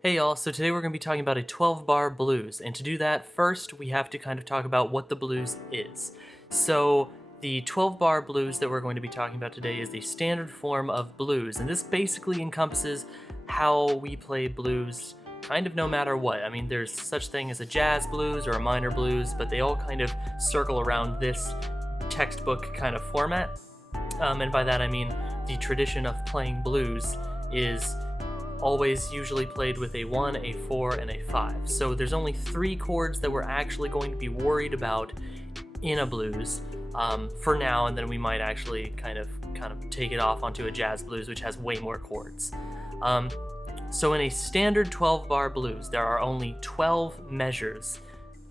Hey y'all, so today we're going to be talking about a 12-bar blues, and to do that, first we have to kind of talk about what the blues is. So, the 12-bar blues that we're going to be talking about today is the standard form of blues, and this basically encompasses how we play blues kind of no matter what. I mean, there's such thing as a jazz blues or a minor blues, but they all kind of circle around this textbook kind of format. And by that I mean the tradition of playing blues is always usually played with a 1, a 4, and a 5. So there's only 3 chords that we're actually going to be worried about in a blues for now, and then we might actually kind of take it off onto a jazz blues, which has way more chords. So in a standard 12-bar blues, there are only 12 measures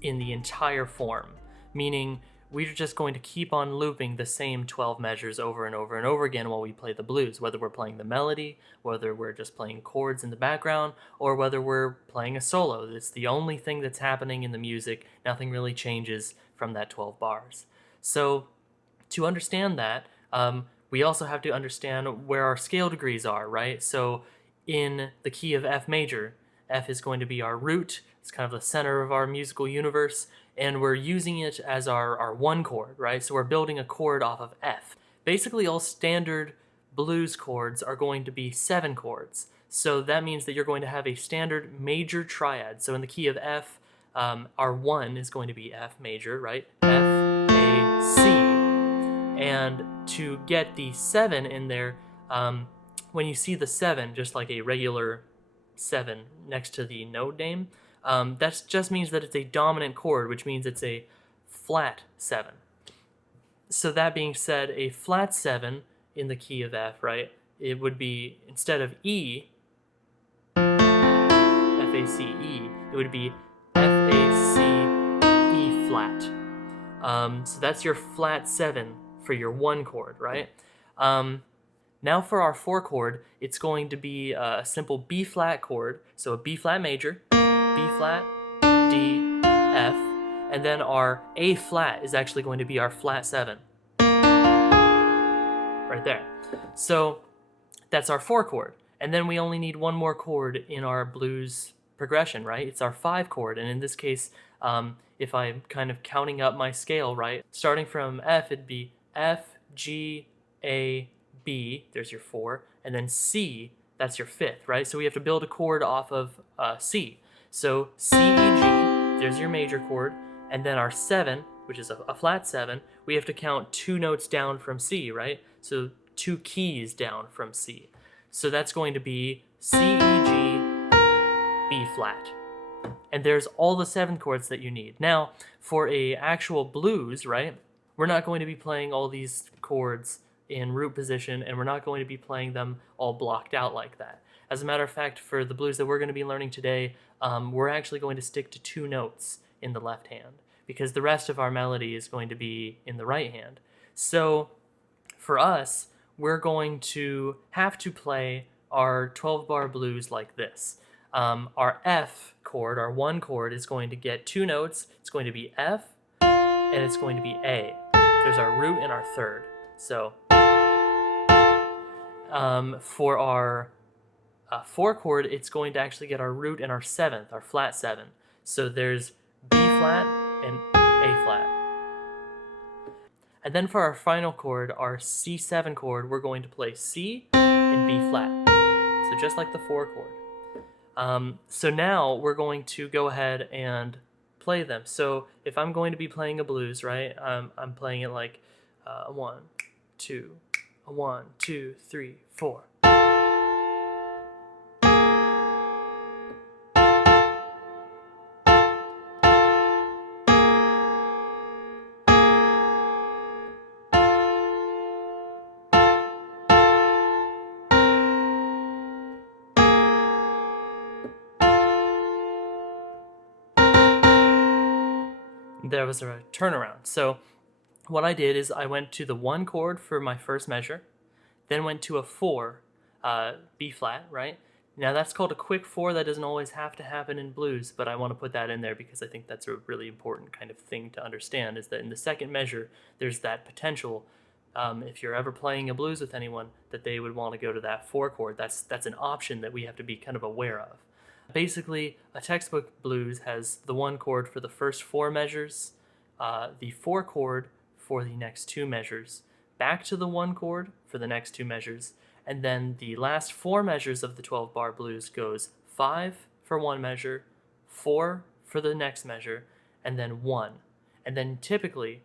in the entire form, meaning we're just going to keep on looping the same 12 measures over and over and over again while we play the blues, whether we're playing the melody, whether we're just playing chords in the background, or whether we're playing a solo. It's the only thing that's happening in the music. Nothing really changes from that 12 bars. So to understand that, we also have to understand where our scale degrees are, right? So in the key of F major, F is going to be our root. It's kind of the center of our musical universe, and we're using it as our 1 chord, right? So we're building a chord off of F. Basically, all standard blues chords are going to be 7 chords. So that means that you're going to have a standard major triad. So in the key of F, our 1 is going to be F major, right? F, A, C. And to get the 7 in there, when you see the 7, just like a regular 7 next to the note name, that just means that it's a dominant chord, which means it's a flat 7. So that being said, a flat 7 in the key of F, right, it would be, instead of E, F-A-C-E, it would be F-A-C-E flat. So that's your flat 7 for your 1 chord, right? Now for our 4 chord, it's going to be a simple B flat chord, so a B flat major, B flat, D, F, and then our A flat is actually going to be our flat 7. Right there. So that's our 4 chord. And then we only need 1 more chord in our blues progression, right? It's our 5 chord, and in this case, if I'm kind of counting up my scale, right, starting from F, it'd be F, G, A, B, there's your 4, and then C, that's your 5th, right? So we have to build a chord off of C. So C, E, G, there's your major chord, and then our 7, which is a flat 7, we have to count 2 notes down from C, right? So 2 keys down from C. So that's going to be C, E, G, B flat. And there's all the 7 chords that you need. Now, for a actual blues, right, we're not going to be playing all these chords in root position, and we're not going to be playing them all blocked out like that. As a matter of fact, for the blues that we're going to be learning today, we're actually going to stick to 2 notes in the left hand, because the rest of our melody is going to be in the right hand. So for us, we're going to have to play our 12-bar blues like this. Our F chord, our 1 chord, is going to get 2 notes. It's going to be F, and it's going to be A. There's our root and our 3rd. So for our 4 chord, it's going to actually get our root and our 7th, our flat 7. So there's B flat and A flat. And then for our final chord, our C7 chord, we're going to play C and B flat. So just like the 4 chord. So now we're going to go ahead and play them. So if I'm going to be playing a blues, right, I'm playing it like 1, 2, 1, 2, 3, 4. There was a turnaround. So what I did is I went to the 1 chord for my first measure, then went to a 4, B flat, right? Now that's called a quick 4. That doesn't always have to happen in blues, but I want to put that in there because I think that's a really important kind of thing to understand, is that in the second measure, there's that potential, if you're ever playing a blues with anyone, that they would want to go to that 4 chord. That's an option that we have to be kind of aware of. Basically, a textbook blues has the 1 chord for the first 4 measures, the 4 chord for the next 2 measures, back to the 1 chord for the next 2 measures, and then the last 4 measures of the 12-bar blues goes 5 for 1 measure, 4 for the next measure, and then 1. And then typically,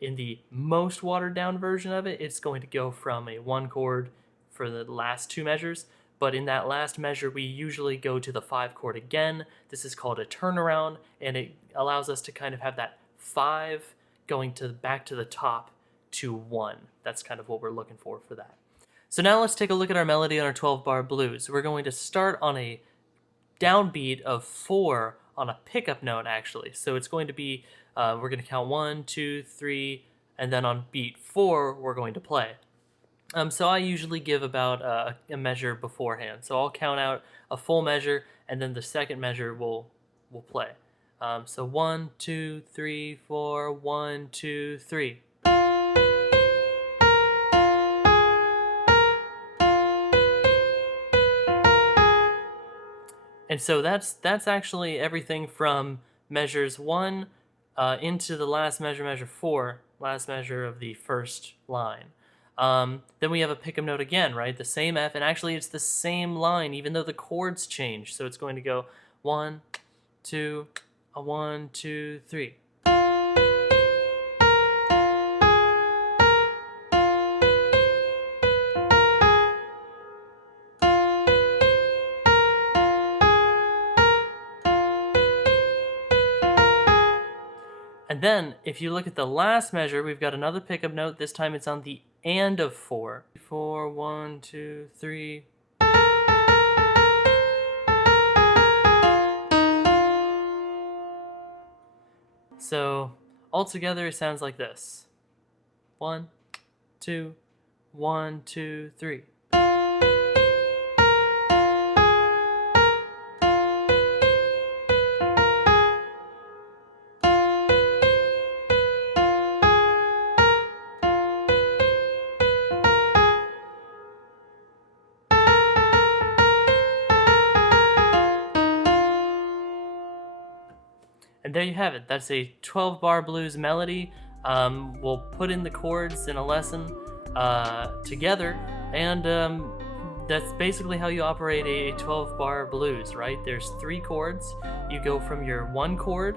in the most watered down version of it, it's going to go from a 1 chord for the last 2 measures, but in that last measure, we usually go to the 5 chord again. This is called a turnaround, and it allows us to kind of have that 5 going back to the top to 1. That's kind of what we're looking for that. So now let's take a look at our melody on our 12-bar blues. We're going to start on a downbeat of 4 on a pickup note, actually. So it's going to be, we're going to count 1, 2, 3, and then on beat 4, we're going to play. So I usually give about a measure beforehand. So I'll count out a full measure, and then the second measure will play. So 1, 2, 3, 4, 1, 2, 3. And so that's actually everything from measures 1 into the last measure, measure 4, last measure of the first line. Then we have a pickup note again, right? The same F, and actually it's the same line, even though the chords change. So it's going to go 1, 2, 1, 2, 3. And then, if you look at the last measure, we've got another pickup note. This time it's on the and of 4. 4, 1, 2, 3. So, altogether it sounds like this. 1, 2, 1, 2, 3. And there you have it. That's a 12-bar blues melody. We'll put in the chords in a lesson together, and that's basically how you operate a 12-bar blues, right? There's 3 chords. You go from your 1 chord.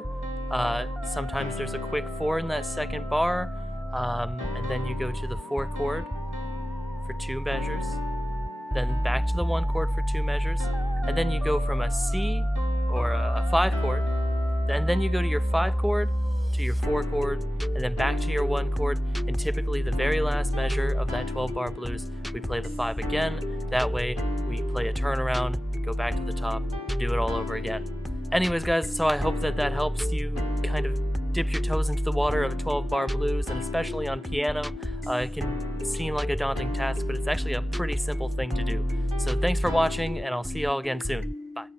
Sometimes there's a quick 4 in that second bar, and then you go to the 4 chord for 2 measures, then back to the 1 chord for 2 measures, and then you go from a C or a 5 chord. And then you go to your 5 chord, to your 4 chord, and then back to your 1 chord, and typically the very last measure of that 12-bar blues, we play the 5 again. That way, we play a turnaround, go back to the top, do it all over again. Anyways, guys, so I hope that helps you kind of dip your toes into the water of a 12-bar blues, and especially on piano. It can seem like a daunting task, but it's actually a pretty simple thing to do. So thanks for watching, and I'll see you all again soon. Bye.